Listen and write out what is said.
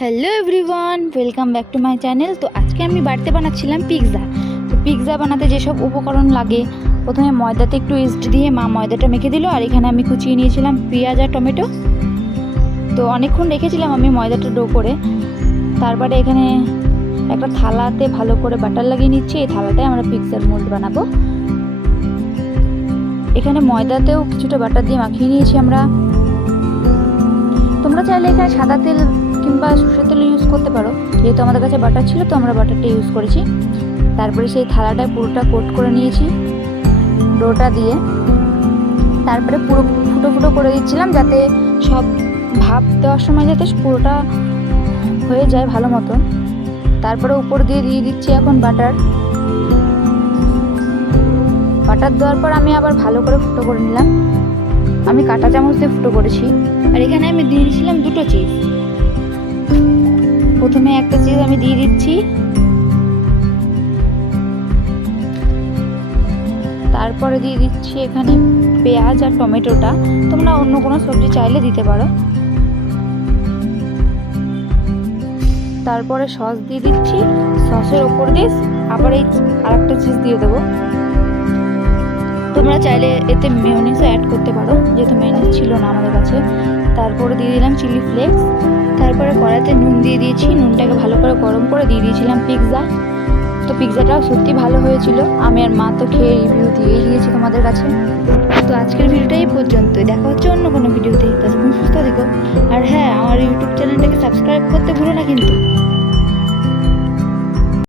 Hello everyone, welcome back to my channel. তো আজকে আমি বাড়িতে বানাচ্ছিলাম পিৎজা। তো পিৎজা বানাতে যেসব উপকরণ লাগে, প্রথমে ময়দাতে একটু ইস্ট দিয়ে মা ময়দাটা মেখে দিল, আর এখানে আমি কুচিয়ে নিয়েছিলাম পেঁয়াজ আর টমেটো। তো অনেকক্ষণ রেখেছিলাম আমি ময়দাটা ডো করে। তারপরে এখানে একটা থালাতে ভালো করে বাটার লাগিয়ে নিচ্ছি। এই থালাটায় আমরা পিৎজার মোল্ড বানাবো। এখানে ময়দাতেও কিছুটা বাটার দিয়ে মাখিয়ে নিয়েছি আমরা। তোমরা চাইলে এখানে সাদা তেল কিংবা সরষের তেল ইউজ করতে পারো, যেহেতু আমাদের কাছে বাটার ছিল তো আমরা বাটারটা ইউজ করেছি। তারপরে সেই থালাটায় পুরোটা কোট করে নিয়েছি ডোটা দিয়ে। তারপরে পুরো ফুটো ফুটো করে দিচ্ছিলাম, যাতে সব ভাপ দেওয়ার সময় যাতে পুরোটা হয়ে যায় ভালো মতন। তারপরে উপর দিয়ে দিচ্ছি এখন বাটার দেওয়ার পর আমি আবার ভালো করে ফুটো করে নিলাম। আমি কাঁটা চামচ দিয়ে ফুটো করেছি। আর এখানে আমি দিয়ে দিয়েছিলাম দুটো চিজ। প্রথমে একটা চিজ আমি দিয়ে দিচ্ছি, তারপরে দিয়ে দিচ্ছি এখানে পেঁয়াজ আর টমেটোটা। তোমরা অন্য কোনো সবজি চাইলে দিতে পারো। তারপরে সস দিয়ে দিচ্ছি, সসের ওপর দিয়ে আবার এই আরেকটা চিজ দিয়ে দেবো। তোমরা চাইলে এতে মেয়োনিজও অ্যাড করতে পারো, যেহেতু মেয়োনিজ ছিল না আমাদের কাছে। তারপরে দিয়ে দিলাম চিলি ফ্লেক্স। তারপরে কড়াইতে নুন দিয়ে দিয়েছি, নুনটাকে ভালো করে গরম করে দিয়ে দিয়েছিলাম পিৎজা। তো পিৎজাটাও সত্যি ভালো হয়েছিল। আমি আর মা তো খেয়ে রিভিউ দিয়েই দিয়েছি তোমাদের কাছে। তো আজকের ভিডিওটা এই পর্যন্তই। দেখা হচ্ছে অন্য কোনো ভিডিওতে। ততক্ষণ সুস্থ থেকো। আর হ্যাঁ, আমার ইউটিউব চ্যানেলটাকে সাবস্ক্রাইব করতে ভুলো না কিন্তু।